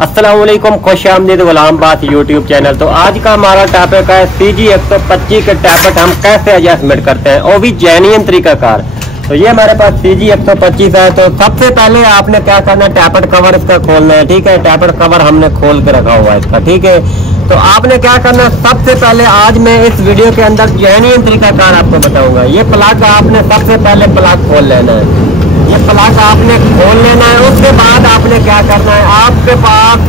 अस्सलामुअलैकुम, खुश आमदीद गुलाम बात यूट्यूब चैनल। तो आज का हमारा टॉपिक है CG 125 के टैपेट हम कैसे एडजस्टमेंट करते हैं, वो भी जेन्युइन तरीकाकार। तो ये हमारे पास CG 125 है। तो सबसे पहले आपने क्या करना है, टैपेट कवर इसका खोलना है। ठीक है, टैपेट कवर हमने खोल के रखा हुआ है इसका। ठीक है, तो आपने क्या करना है, सबसे पहले आज मैं इस वीडियो के अंदर जेन्युइन तरीकाकार आपको बताऊंगा। ये प्लग आपने सबसे पहले प्लग खोल लेना है, ये प्लग आपने खोल लेना है। उसके बाद आपने क्या करना है, आपके पास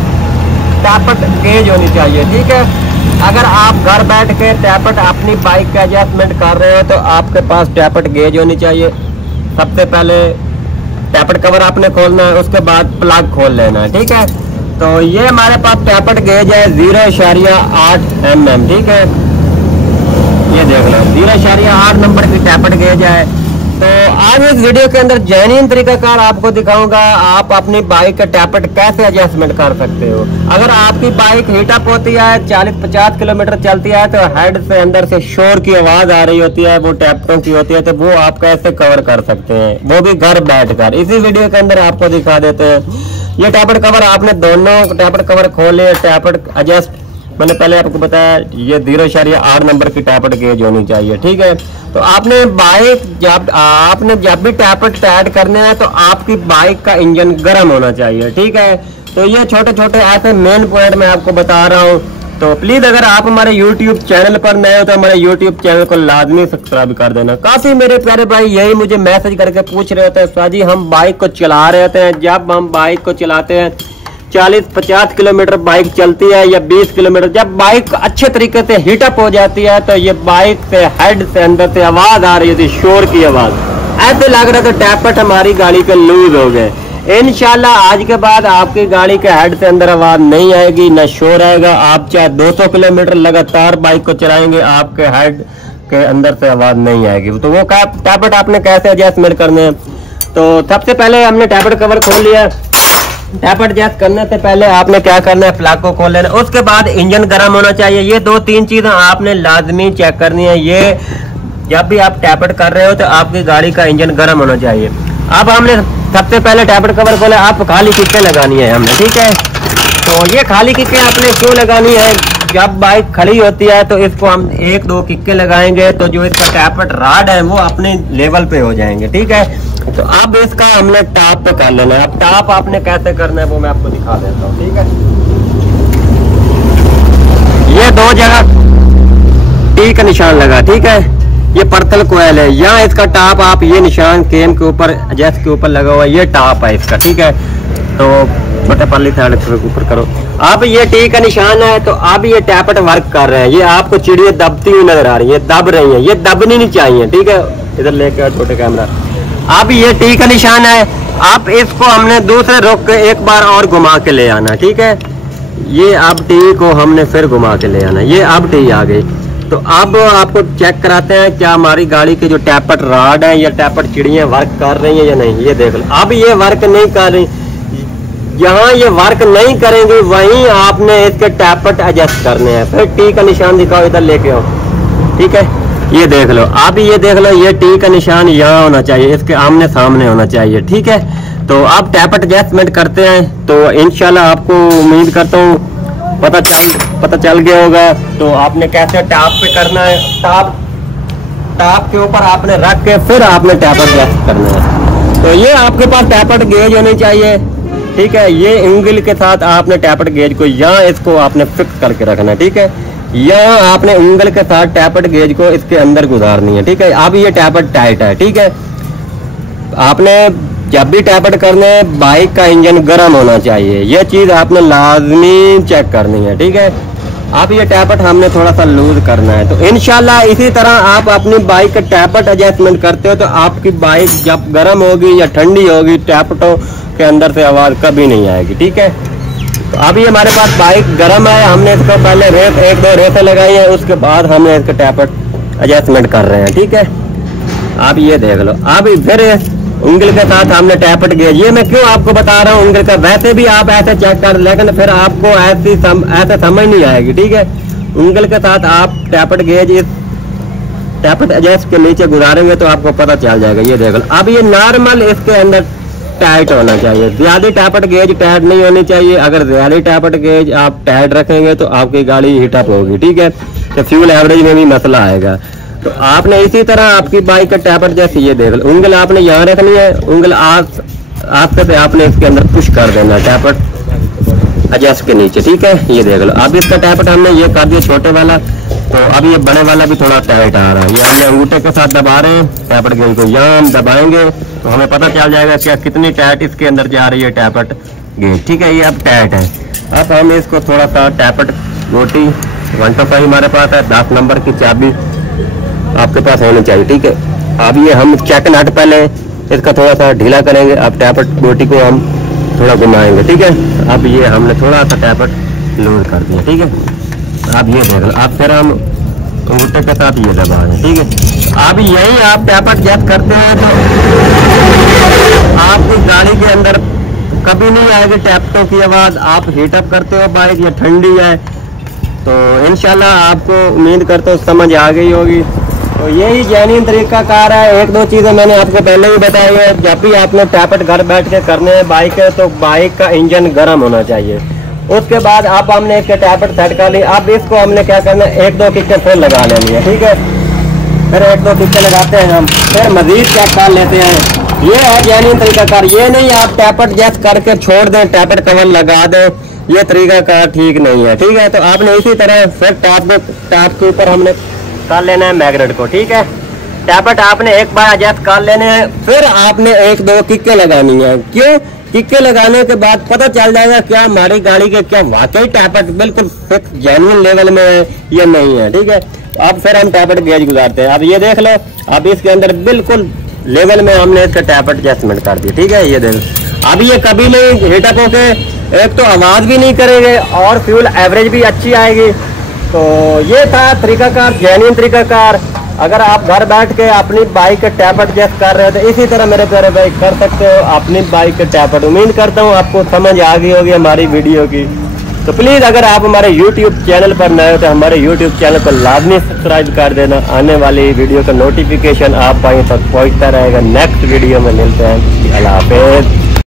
टैपेट गेज होनी चाहिए। ठीक है, अगर आप घर बैठ के टैपेट अपनी बाइक का एडजस्टमेंट कर रहे हो तो आपके पास टैपेट गेज होनी चाहिए। सबसे पहले टैपेट कवर आपने खोलना है, उसके बाद प्लग खोल लेना है। ठीक है, तो ये हमारे पास टैपेट गेज है 0.8 mm। ठीक है, ये देख लो 0.8 नंबर की टैपेट गेज है। तो आज इस वीडियो के अंदर जेन्युइन तरीकाकार आपको दिखाऊंगा आप अपनी बाइक का टैपेट कैसे एडजस्टमेंट कर सकते हो। अगर आपकी बाइक हीटअप होती है, 40-50 किलोमीटर चलती है, तो हेड से अंदर से शोर की आवाज आ रही होती है, वो टैपेटों की होती है, तो वो आप कैसे कवर कर सकते हैं, वो भी घर बैठकर। इसी वीडियो के अंदर आपको दिखा देते हैं। ये टैपेट कवर आपने दोनों टैपेट कवर खोले, टैपेट एडजस्ट मैंने पहले आपको बताया ये 0.8 नंबर की टैपेट गेज होनी चाहिए। ठीक है, तो आपने बाइक जब भी टैपेट टाइट करने हैं तो आपकी बाइक का इंजन गर्म होना चाहिए। ठीक है, तो ये छोटे छोटे ऐसे मेन पॉइंट मैं आपको बता रहा हूँ। तो प्लीज अगर आप हमारे YouTube चैनल पर नए हो तो हमारे YouTube चैनल को लाजमी सब्सक्राइब कर देना। काफी मेरे प्यारे भाई यही मुझे मैसेज करके पूछ रहे होते हैं, साजी हम बाइक को चला रहे होते हैं, जब हम बाइक को चलाते हैं 40-50 किलोमीटर बाइक चलती है या 20 किलोमीटर, जब बाइक अच्छे तरीके से हीटअप हो जाती है तो ये बाइक से हेड से अंदर से आवाज आ रही थी, शोर की आवाज, ऐसे लग रहा था टैपेट हमारी गाड़ी के लूज हो गए। इंशाल्लाह आज के बाद आपकी गाड़ी के हेड से अंदर आवाज नहीं आएगी, न शोर आएगा। आप चाहे 200 किलोमीटर लगातार बाइक को चलाएंगे, आपके हेड के अंदर से आवाज नहीं आएगी। तो वो टैपेट आपने कैसे एडजस्टमेंट करने हैं, तो सबसे पहले हमने टैपेट कवर खोल लिया। टैपेट एडजस्ट करने से पहले आपने क्या करना है, प्लग को खोल लेना। उसके बाद इंजन गर्म होना चाहिए। ये 2-3 चीजें आपने लाजमी चेक करनी है। ये जब भी आप टैपेट कर रहे हो तो आपकी गाड़ी का इंजन गर्म होना चाहिए। अब हमने सबसे पहले टैपेट कवर खोला, आप खाली किक्कें लगानी है हमने। ठीक है, तो ये खाली किक्कें आपने क्यों लगानी है, जब बाइक खड़ी होती है तो इसको हम 1-2 किक्कें लगाएंगे तो जो इसका टैपेट राड है वो अपने लेवल पे हो जाएंगे। ठीक है, तो अब इसका हमने टॉप पे कर लेना है। अब टॉप आपने कैसे करना है वो मैं आपको दिखा देता हूँ। ठीक है, ये 2 जगह टी का निशान लगा। ठीक है, ये पर्तल कोयल है, यहाँ इसका टॉप आप ये निशान केम के ऊपर एडजस्ट के ऊपर लगा हुआ है, ये टॉप है इसका। ठीक है, तो छोटे पल्ली साइड ऊपर करो। अब ये टी का निशान है, तो अब ये टैपेट वर्क कर रहे हैं। ये आपको चिड़िया दबती हुई नजर आ रही है, दब रही है, ये दबनी नहीं चाहिए। ठीक है, इधर लेके छोटे कैमरा। अब ये टी का निशान है, अब इसको हमने दूसरे रुख के एक बार और घुमा के ले आना। ठीक है, ये अब टी को हमने फिर घुमा के ले आना। ये अब टी आ गई। तो अब आपको चेक कराते हैं क्या हमारी गाड़ी के जो टैपेट राड है या टैपेट चिड़ियाँ वर्क कर रही है या नहीं। ये देख लो, अब ये वर्क नहीं कर रही। जहाँ ये वर्क नहीं करेंगे वहीं आपने इसके टैपेट एडजस्ट करने हैं। फिर टी का निशान दिखाओ, इधर लेके आओ। ठीक है, ये देख लो, अब ये देख लो, ये टी का निशान यहाँ होना चाहिए, इसके आमने सामने होना चाहिए। ठीक है, तो अब टैपेट एडजस्टमेंट करते हैं। तो इंशाल्लाह आपको उम्मीद करता हूँ पता चल गया होगा। तो आपने कैसे टॉप पे करना है, टॉप के ऊपर आपने रख के फिर आपने टैपेट एडजस्ट करना है। तो ये आपके पास टैपेट गेज होनी चाहिए। ठीक है, ये उंगल के साथ आपने टैपेट गेज को यहाँ इसको आपने फिक्स करके रखना है। ठीक है, यहाँ आपने उंगल के साथ टैपेट गेज को इसके अंदर गुजारनी है। ठीक है, अब ये टैपेट टाइट है। ठीक है, आपने जब भी टैपेट करने बाइक का इंजन गर्म होना चाहिए, ये चीज आपने लाजमी चेक करनी है। ठीक है, अब ये टैपेट हमने थोड़ा सा लूज करना है। तो इंशाल्लाह इसी तरह आप अपनी बाइक का टैपेट एडजस्टमेंट करते हो तो आपकी बाइक जब गर्म होगी या ठंडी होगी, टैपेटों के अंदर से आवाज कभी नहीं आएगी। ठीक है, तो अभी हमारे पास बाइक गर्म है, हमने इसको पहले 1-2 रेसें लगाई है, उसके बाद हमने इसका टैपेट एडजस्टमेंट कर रहे हैं। ठीक है, आप ये देख लो, अब फिर उंगल के साथ हमने टैपेट गेज, ये मैं क्यों आपको बता रहा हूँ उंगल का, वैसे भी आप ऐसे चेक कर, लेकिन फिर आपको ऐसे समझ नहीं आएगी। ठीक है, उंगल के साथ आप टैपेट गेज इस टैपेट एडजस्ट के नीचे गुजारेंगे तो आपको पता चल जाएगा। ये देख लो, अब ये नॉर्मल इसके अंदर टाइट होना चाहिए। ज्यादा टैपट गेज टाइट नहीं होनी चाहिए। अगर ज्यादा टैपट गेज आप टाइट रखेंगे तो आपकी गाड़ी हीटअप होगी, ठीक है, तो फ्यूल एवरेज में भी मसला आएगा। तो आपने इसी तरह आपकी बाइक का टैपट जैसे ये देख लो, उंगल आपने यहाँ रखनी है, उंगल आस्ते पे आपने इसके अंदर पुश कर देना टैपट एडजस्ट के नीचे, ठीक है। ये देख लो, अब इसका टैपट हमने ये कर दिया छोटे वाला, तो अब ये बड़े वाला भी थोड़ा टाइट आ रहा है। ये हमने अंगूठे के साथ दबा रहे हैं टैपट गेज को, यहाँ हम दबाएंगे तो हमें पता चल जाएगा क्या कितनी टाइट इसके अंदर जा रही है टैपट गेज, ठीक है। ये अब टाइट है। अब हम इसको थोड़ा सा टैपट गोटी 125 हमारे पास है, 10 नंबर की चाबी आपके पास होनी चाहिए, ठीक है। अब ये हम चेक नट पहले इसका थोड़ा सा ढीला करेंगे, अब टैपट गोटी को हम थोड़ा घुमाएंगे, ठीक है। अब ये हमने थोड़ा सा टैपट लूज कर दिया, ठीक है। अब ये देख लो, अब फिर हम अंगूठे के साथ ये दबा दें, ठीक है। अब यही आप टैपट जैसे करते हैं तो आपकी गाड़ी के अंदर कभी नहीं आएगी टैपटों की आवाज। आप हीटअप करते हो बाइक या ठंडी है तो इंशाल्लाह आपको उम्मीद करते हो समझ आ गई होगी। तो यही जेन्युइन तरीका कार है। एक दो चीजें मैंने आपको पहले ही बताई है। जब भी आपने टैपट घर बैठ के करने हैं बाइक है तो बाइक का इंजन गर्म होना चाहिए। उसके बाद आप हमने इसके टैपट सेट कर ली। अब इसको हमने क्या करना है, 1-2 किक्के फिर लगा लेनी है, ठीक है। फिर 1-2 किक्के लगाते हैं हम, फिर मजीद चेक कर लेते हैं। ये है जेन्युइन तरीका कार। ये नहीं आप टैपट जैस करके छोड़ दें, टैपट कवर लगा दें, ये तरीका कार ठीक नहीं है, ठीक है। तो आपने इसी तरह फिर टैप के ऊपर हमने कर लेना है मैग्नेट को, ठीक है। टैपट आपने एक बार एडजस्ट कर लेने हैं, फिर आपने 1-2 किक्के लगानी है। क्यों? किक्के लगाने के बाद पता चल जाएगा क्या हमारी गाड़ी के क्या वाकई टैपट बिल्कुल फिक्स जेन्युइन लेवल में है या नहीं है, ठीक है। अब फिर हम टैपट गेज गुजारते हैं। अब ये देख लो, अब इसके अंदर बिल्कुल लेवल में हमने इसका टैपट एडजस्टमेंट कर दिया, ठीक है। ये देख, अब ये कभी नहीं हीटअप होके एक तो आवाज भी नहीं करेंगे और फ्यूल एवरेज भी अच्छी आएगी। तो ये था तरीकाकार, जेन्युइन तरीकाकार। अगर आप घर बैठ के अपनी बाइक के टैपट जैसे कर रहे हो तो इसी तरह मेरे प्यारे भाई कर सकते हो अपनी बाइक के टैपट। उम्मीद करता हूँ आपको समझ आ गई होगी हमारी वीडियो की। तो प्लीज़ अगर आप हमारे YouTube चैनल पर नए हो तो हमारे YouTube चैनल को लाजमी सब्सक्राइब कर देना। आने वाली वीडियो का नोटिफिकेशन आप पाएँ तक पहुँचता रहेगा। नेक्स्ट वीडियो में मिलते हैं। अल्लाह हाफिज़।